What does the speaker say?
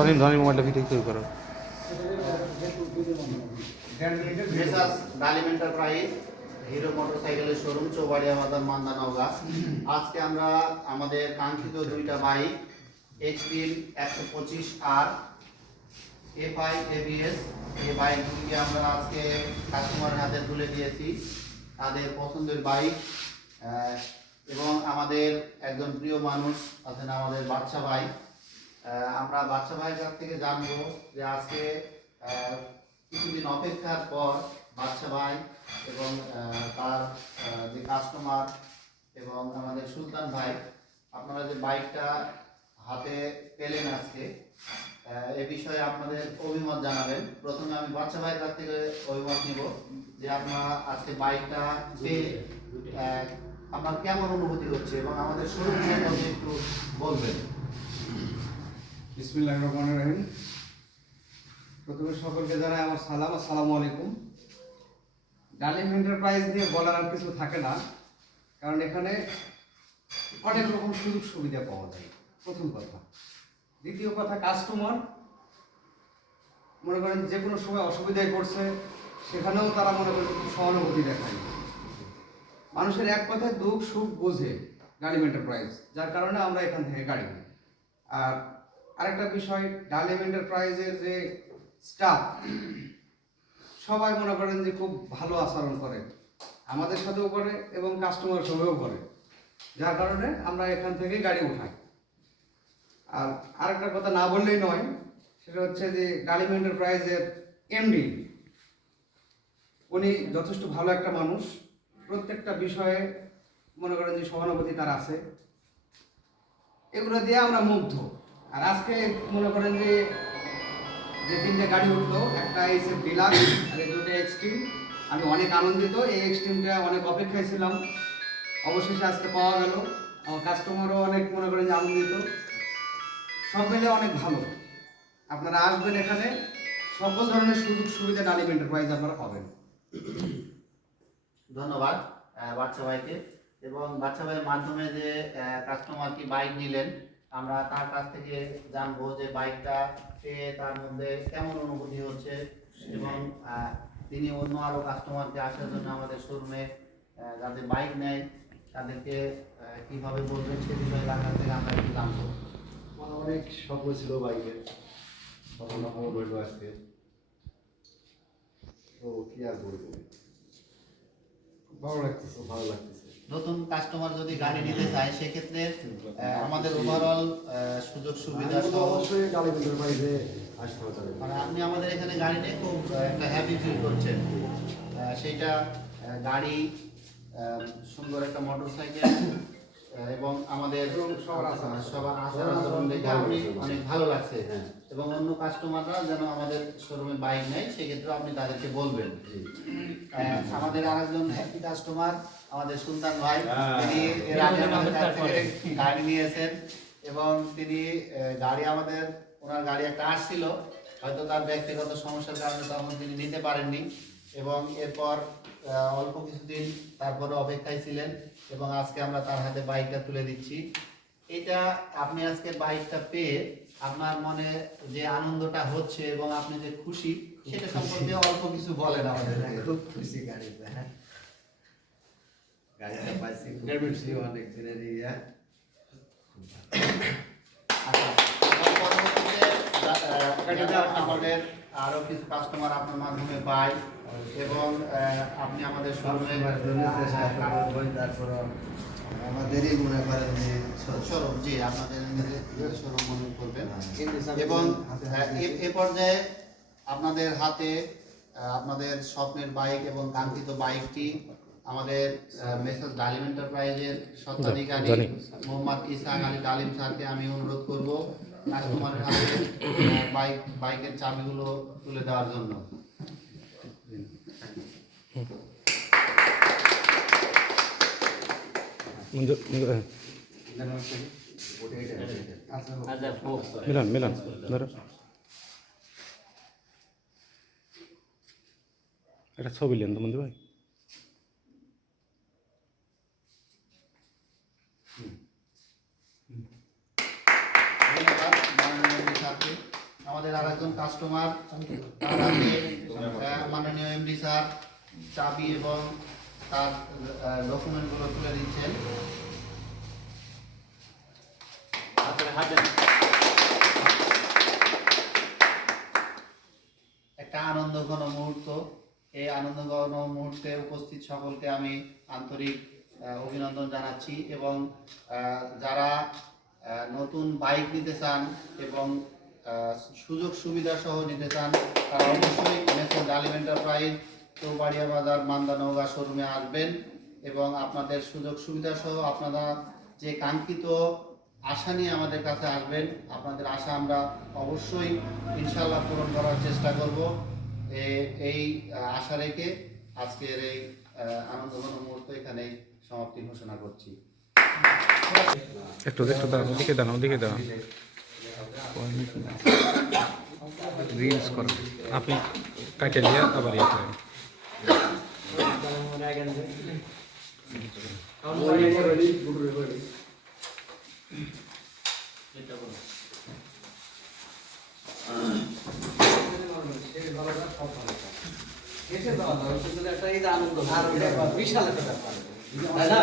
ধরেন মোবাইলটা ভিডিও শুরু করো। মেসার্স ডালিম এন্টারপ্রাইজ হিরো মোটরসাইকেলের শোরুম চৌবাড়িয়া বাজার মান্দা নওগাঁ। আজকে আমরা আমাদের কাঙ্ক্ষিত দুইটা বাইক এক্সট্রিম 125 আর এফআই এবিএস এই বাইক দুটিকে আমরা আজকে কাস্টমারের হাতে তুলে দিয়েছি। তাদের পছন্দের বাইক এবং আমাদের একজন প্রিয় মানুষ আছেন আমাদের বাচ্চা ভাই। আমরা বাচ্চা ভাইয়ের কাছ থেকে জানবো যে আজকে কিছুদিন অপেক্ষার পর বাচ্চা ভাই এবং তার যে কাস্টমার এবং আমাদের সুলতান ভাই আপনারা যে বাইকটা হাতে পেলেন আজকে এ বিষয়ে আপনাদের অভিমত জানাবেন। প্রথমে আমি বাচ্চা ভাইয়ের কাছ থেকে অভিমত নিব যে আপনারা আজকে বাইকটা পেয়ে আপনার কেমন অনুভূতি হচ্ছে এবং আমাদের শোরুম সম্পর্কে একটু বলবেন। বিসমিল্লাহির রহমানির রহিম। প্রথমে সকলকে জানাই আমার সালাম, আসসালামু আলাইকুম। ডালিম এন্টারপ্রাইজ নিয়ে বলার আর কিছু থাকে না, কারণ এখানে অনেক রকম সুযোগ সুবিধা পাওয়া যায়, প্রথম কথা। দ্বিতীয় কথা, কাস্টমার মনে করেন যে কোনো সময় অসুবিধায় পড়ছে, সেখানেও তারা মনে করেন খুব সহানুভূতি দেখায়। মানুষের এক কথায় দুঃখ সুখ বোঝে ডালিম এন্টারপ্রাইজ, যার কারণে আমরা এখান থেকে গাড়ি নিই। আর আরেকটা বিষয়, ডালিম এন্টারপ্রাইজের যে স্টাফ সবাই মনে করেন যে খুব ভালো আচরণ করে, আমাদের সাথেও করে এবং কাস্টমার সঙ্গেও করে, যার কারণে আমরা এখান থেকে গাড়ি উঠাই। আর আরেকটা কথা না বললেই নয়, সেটা হচ্ছে যে ডালিম এন্টারপ্রাইজের এমডি উনি যথেষ্ট ভালো একটা মানুষ। প্রত্যেকটা বিষয়ে মনে করেন যে সহানুভূতি তার আছে, এগুলো দিয়ে আমরা মুগ্ধ। আর আজকে মনে করেন যে তিনটে গাড়ি উঠলো, একটা এসে ডিলাক্স আর এই দুটো এক্সট্রিম, আমি অনেক আনন্দিত। এই এক্সট্রিমটা অনেক অপেক্ষায় ছিলাম, অবশেষে আজকে পাওয়া গেল। আমার কাস্টমারও অনেক মনে করেন যে আনন্দিত। সব মিলে অনেক ভালো। আপনারা আসবেন, এখানে সকল ধরনের সুযোগ সুবিধা ডালিম এন্টারপ্রাইজ আপনারা পাবেন। ধন্যবাদ বাচ্চা ভাইকে। এবং বাচ্চা ভাইয়ের মাধ্যমে যে কাস্টমার কি বাইক নিলেন, আমরা তার কাছ থেকে জানবো যে বাইকটা পেয়ে তার মধ্যে কেমন অনুভূতি হচ্ছে এবং তিনি অন্য আরো কাস্টমারকে আসার জন্য আমাদের শোরুমে যাদের বাইক নেয় তাদেরকে কিভাবে বলবেন সে বিষয়ে তার কাছ থেকে আমরা একটু জানবো। আমার অনেক স্বপ্ন ছিল বাইকের, স্বপ্ন রইল আজকে। তো কি আর বলবো, ভালো লাগতেছে। ভালো লাগতেছে। নতুন কাস্টমার যদি গাড়ি নিতে চায় সেক্ষেত্রে আমাদের ওভারঅল সুযোগ সুবিধা সহ অবশ্যই ডালিম এন্টারপ্রাইজে আসতে হবে। মানে আপনি আমাদের এখানে গাড়ি নিয়ে খুব একটা হ্যাপি ফিল করছেন, সেইটা গাড়ি সুন্দর একটা মোটরসাইকেল এবং আমাদের সবার আচার আচরণ দেখে আপনি অনেক ভালো লাগছে। এবং অন্য কাস্টমাররা যেন আমাদের শোরুমে বাইক নেয় সেক্ষেত্রে আপনি তাদেরকে বলবেন। আমাদের আরেকজন হ্যাপি কাস্টমার আমাদের সুলতান ভাই, তিনি এর আগে আমাদের কাছ থেকে গাড়ি নিয়েছেন এবং তিনি গাড়ি আমাদের ওনার গাড়ি একটা আসছিল, হয়তো তার ব্যক্তিগত সমস্যার কারণে তখন তিনি নিতে পারেননি এবং এরপর অল্প কিছুদিন তারপরে অপেক্ষায় ছিলেন এবং আজকে আমরা তার হাতে বাইকটা তুলে দিচ্ছি। এটা আপনি আজকে বাইকটা পেয়ে আপনার মনে যে আনন্দটা হচ্ছে এবং আপনি যে খুশি সেটা সম্পর্কে অল্প কিছু বলেন আমাদের। খুব খুশি গাড়িতে, গাড়িটা পাইছি, পেমেন্টছি অনেক দিনের ইয়ে। পরবর্তীতে আমাদের আরো কিছু কাস্টমার আপনার মাধ্যমে পাই এবং আপনি আমাদের শোরুমে তারপর আমাদেরই মনে করেন যে শোরুম, জি আপনাদের শোরুম মনে করবেন এবং এ পর্যায়ে আপনাদের হাতে আপনাদের স্বপ্নের বাইক এবং কাঙ্ক্ষিত বাইকটি আমাদের মেসার্স ডালিম এন্টারপ্রাইজের স্বত্বাধিকারী মোহাম্মদ ইসহাক আলী ডালিম স্যারকে আমি অনুরোধ করব কাস্টমারের হাতে বাইকের চাবিগুলো তুলে দেওয়ার জন্য। মিলান ধরো, একটা ছবি নেন তো মন্দির ভাই। ধন্যবাদ মাননীয় স্যারকে। আমাদের আরেকজন কাস্টমার তার হাতে মাননীয় এমডি স্যার চাবি এবং তার ডকুমেন্টগুলো তুলে দিচ্ছেন। একটা আনন্দঘন মুহূর্ত। এই আনন্দঘন মুহূর্তে উপস্থিত সকলকে আমি আন্তরিক অভিনন্দন জানাচ্ছি এবং যারা নতুন বাইক নিতে চান এবং সুযোগ সুবিধা সহ নিতে চান তারা অবশ্যই মেসার্স ডালিম এন্টারপ্রাইজ চৌবাড়িয়া বাজার মান্দা নওগাঁ শোরুমে আসবেন এবং আপনাদের সুযোগ সুবিধা সহ আপনারা যে কাঙ্ক্ষিত আশা নিয়ে আমাদের কাছে আসবেন। আপনাদের আশা আমরা অবশ্যই ইনশাআল্লাহ পূরণ করার চেষ্টা করব। এই আশা রেখে আজকের এই আনন্দঘন মুহূর্ত এখানে সমাপ্তি ঘোষণা করছি। একটু দাঁড়ান, ওদিকে দাঁড়ান, ওদিকে দাঁড়ান। রিলস করেন আপনি, কাটে নিয়ে আবার ইয়ে করেন। এসে দেওয়া দাও, শুধু একটা এই যে আনন্দ আর বিশাল একটা ব্যাপার, তাই না?